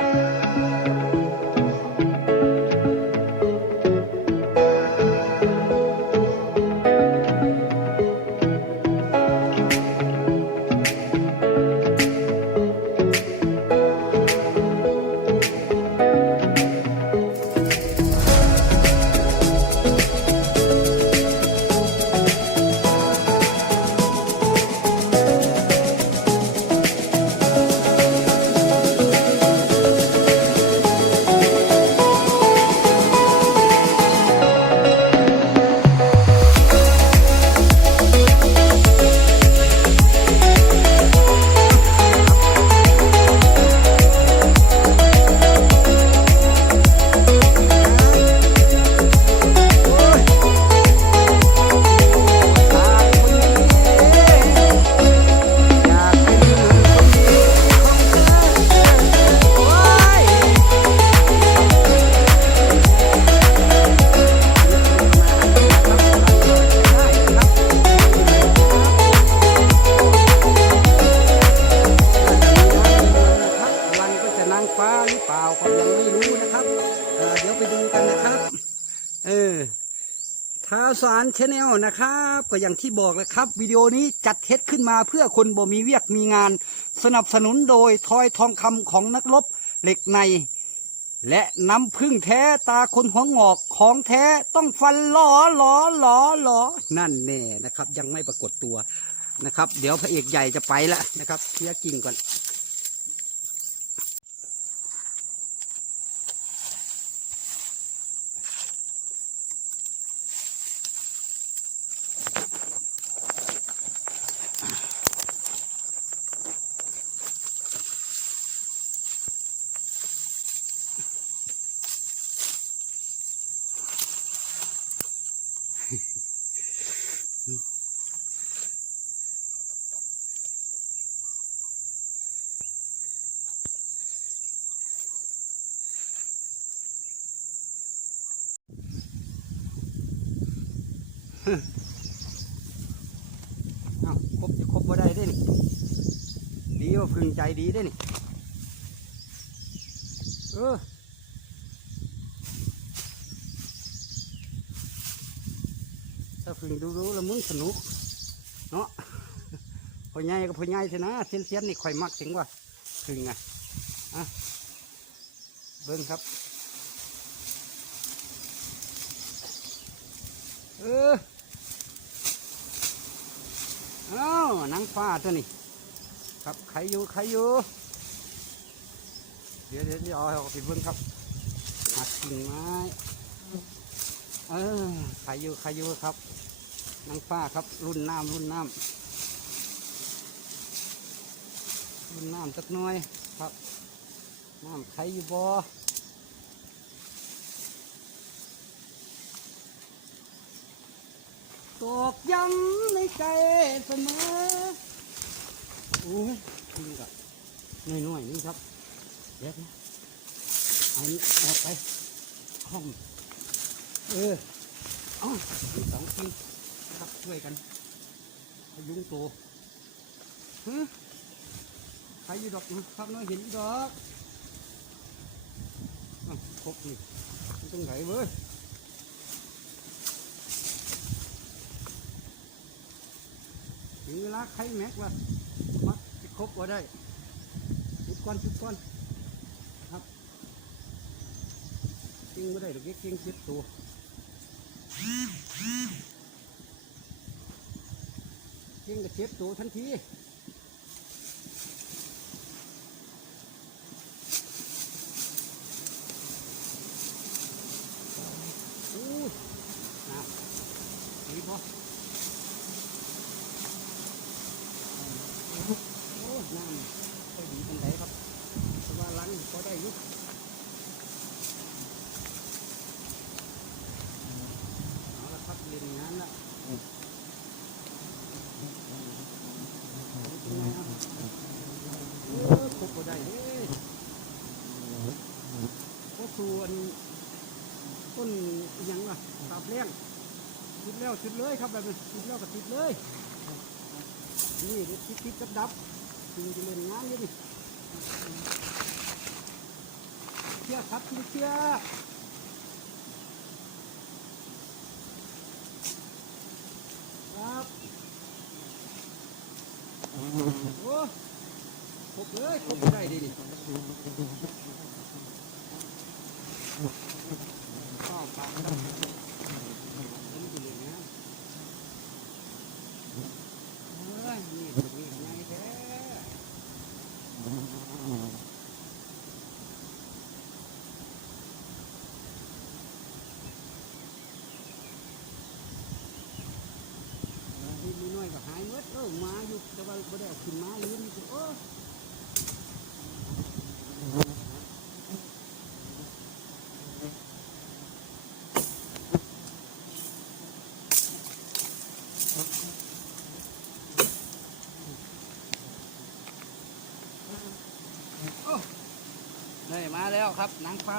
วั ชาแนลนะครับ ก็อย่างที่บอกเลยครับ วิดีโอนี้จัดเทสขึ้นมาเพื่อคนบ่มีเวียกมีงาน สนับสนุนโดยทอยทองคำของนักรบเหล็กใน และน้ำพึ่งแท้ตาคนหัวงอกของแท้ต้องฟันหลอหลอหลอหลอนั่นแน่นะครับ ยังไม่ปรากฏตัวนะครับ เดี๋ยวพระเอกใหญ่จะไปแล้วนะครับเคลียร์กิ่งก่อน อ้าครบครบบ่ได้ได้นี่ดีว่าพึงใจดีได้นี่เออถ้าพึงดูรู้แล้วมึงสนุก เนาะพอใหญ่ก็พอใหญ่เถอะนะเซียนเซียนนี่ข่อยมักถึงว่าพึงไงอะเบิ้งครับ เออาวนาง ฟ้าตัวนี้ครับใครอยู่ใครอยู่เดี๋ยวเดี๋ยวเดี๋ยวเอาเอาไปเบิ่งครับหักกิ่งไม้เออใครอยู่ใครอยู่ครับนางฟ้าครับ รุ่นน้ำรุ่นน้ำรุ่นน้ำสักหน่อยครับน้ำใครอยู่บ่ ตอกย้ำในใจเสมอโอ้ยนี่ก็น้อยๆนี่ครับเดี๋ยวนะเอาอันนี้ออกไปห้องเออเอามีสองทีครับช่วยกันพยุงตัวฮึใครอยู่ดอกนะครับน้อยเห็นยึดอกอะครบนี่มันตรงไหนเว้ย ถึงเวลาไข่แม็กว่ามัดจะครบว่าได้จุดก้อนจุดก้อนครับจริงไม่ได้หรอกเก่งเสียตัวเก่งกับเจ็บตัวทันทีอู้นะดีพอ โอ้น้ำค่อยดีเป็นไดครับแต่ว่าล้างก็ได้อยุเอาละครับเรียนงานละเป็นไงครับเออครบก็ได้เด้ก็ ส่วนต้นหยังล่ะตาบเลี้ยงชุดแล้วชุดเลยครับแบบนี้ชุดแล้วก็ชุดเลย นี่เดี๋ยวติดติดดับดับถึงจะเล่นงานอยู่ดิเชือครับทิ้งเชือครับโอ้ครบเลยครบได้ดิดิข้าวปลาครับนี่คือเหลืองนะเฮ้ยนี่นี่ไงแท้ นิดหน้อยก็หายหม ดเออมาอยู่แต่ว่าบ่ได้เอาขึ้นมาลืมนี่สิโอ้โอ้ได้มาแล้วครับนางฟ้า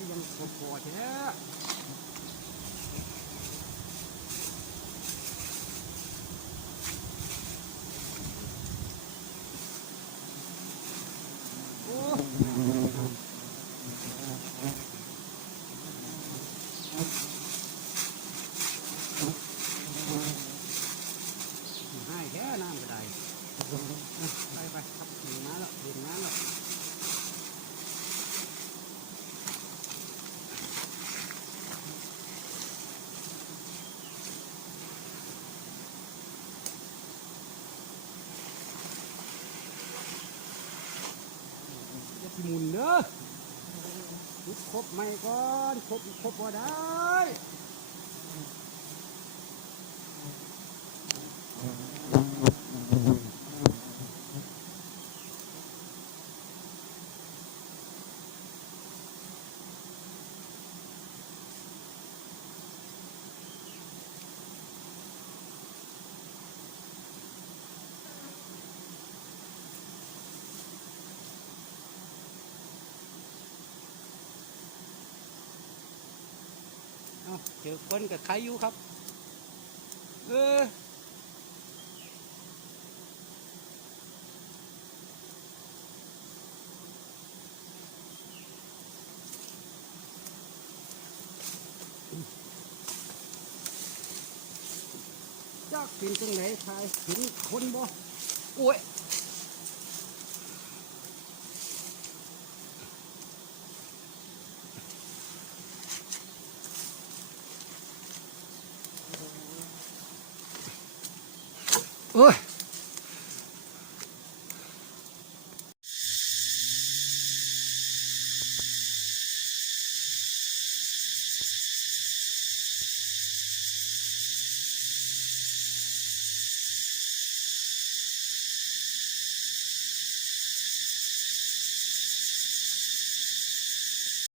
ก็ยังพอๆแท้โอ้ให้แค่น้ำก็ได้ไปไปๆครับถึงน้ำแล้วถึงน้ำแล้ว จะสิ หมุนเด้อจุดครบไม่ก่อนครบครบว่าได้ เอาเจอคนกับใครอยู่ครับ เออจักเป็นจังไหนทายเห็นคนบ่โอ้ย โอ้ย